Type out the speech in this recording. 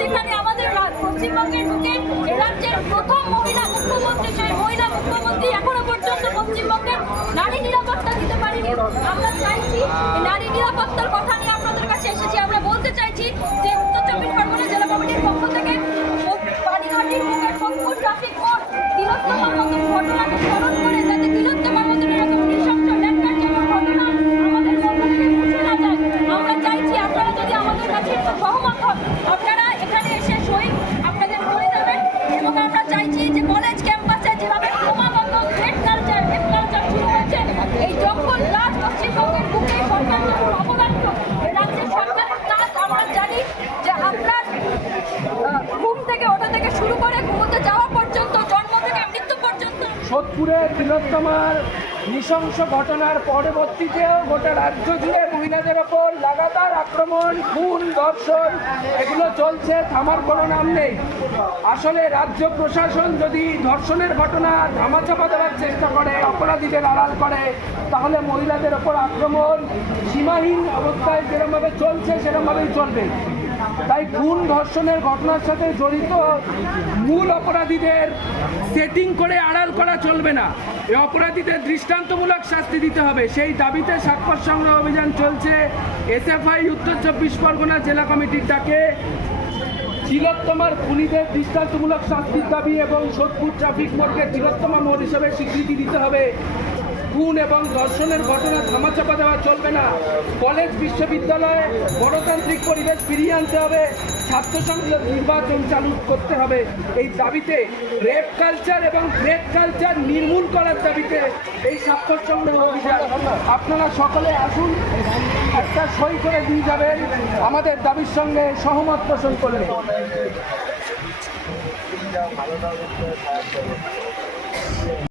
যেখানে আমাদের পশ্চিমবঙ্গের ঢুকে এ রাজ্যের প্রথম মহিলা মুখ্যমন্ত্রী, সেই মহিলা মুখ্যমন্ত্রী এখনো পর্যন্ত পশ্চিমবঙ্গে নারী নিরাপত্তা দিতে পারেনি। আমরা চাইছি এই নারী নিরাপত্তার কথা নিয়ে আপনাদের কাছে এসেছি। আমরা বলতে চাইছি যে উত্তর চব্বিশ পরগনা জেলা কমিটির পক্ষ থেকে পানিহাটির বুকের সোদপুর ট্রাফিক কোর্ট তিলোত্তমার মতন ঘটনাকে স্মরণ করে যাতে তিলোত্তমার মতন এরকম নৃশংস ন্যাক্কারজনক ঘটনা আমাদের মধ্য থেকে মুছে না যায়। আমরা চাইছি আপনারা যদি আমাদের কাছে একটু সহমত হন, আপনারা এখানে এসে সই আপনাদের করে যাবেন। এবং আমরা চাইছি যে কলেজ ক্যাম্পাসে যেভাবে ক্রমাগত রেপ কালচার শুরু হয়েছে, এই জঙ্গল রাজ পশ্চিমবঙ্গের বুকে সরকার যখন অপরাধ, এই রাজ্যের সরকারের কাজ আমরা জানি যে আপনার ঘুম থেকে ওঠা থেকে শুরু করে ঘুমোতে যাওয়া পর্যন্ত, জন্ম থেকে মৃত্যু পর্যন্ত। সোদপুরে তিলোত্তমার নৃশংস ঘটনার পরবর্তীতেও গোটা রাজ্য জুড়ে মহিলাদের ওপর লাগাতার আক্রমণ, খুন, ধর্ষণ এগুলো চলছে, থামার কোনো নাম নেই। আসলে রাজ্য প্রশাসন যদি ধর্ষণের ঘটনা ধামাচাপা দেওয়ার চেষ্টা করে, অপরাধীদের আড়াল করে, তাহলে মহিলাদের ওপর আক্রমণ সীমাহীন অবস্থায় যেরকমভাবে চলছে সেরকমভাবেই চলবে। তাই খুন ধর্ষণের ঘটনার সাথে জড়িত মূল অপরাধীদের সেটিং করে আড়াল করা চলবে না। এই অপরাধীদের দৃষ্টান্তমূলক শাস্তি দিতে হবে। সেই দাবিতে স্বাক্ষর সংগ্রহ অভিযান চলছে এসএফআই উত্তর চব্বিশ পরগনা জেলা কমিটির ডাকে। তিলোত্তমার খুনিদের দৃষ্টান্তমূলক শাস্তির দাবি এবং সোদপুর ট্রাফিক মোড়কে তিলোত্তমা মোড় হিসেবে স্বীকৃতি দিতে হবে। খুন এবং ধর্ষণের ঘটনা ধামাচাপা দেওয়া চলবে না। কলেজ বিশ্ববিদ্যালয়ে গণতান্ত্রিক পরিবেশ ফিরিয়ে আনতে হবে। ছাত্র সংসদ নির্বাচন চালু করতে হবে। এই দাবিতে রেপ কালচার এবং থ্রেট কালচার নির্মূল করার দাবিতে এই স্বাক্ষর সংগ্রহ অভিযান। আপনারা সকলে আসুন, একটা সই করে দিয়ে যাবেন, আমাদের দাবির সঙ্গে সহমত পোষণ করলে।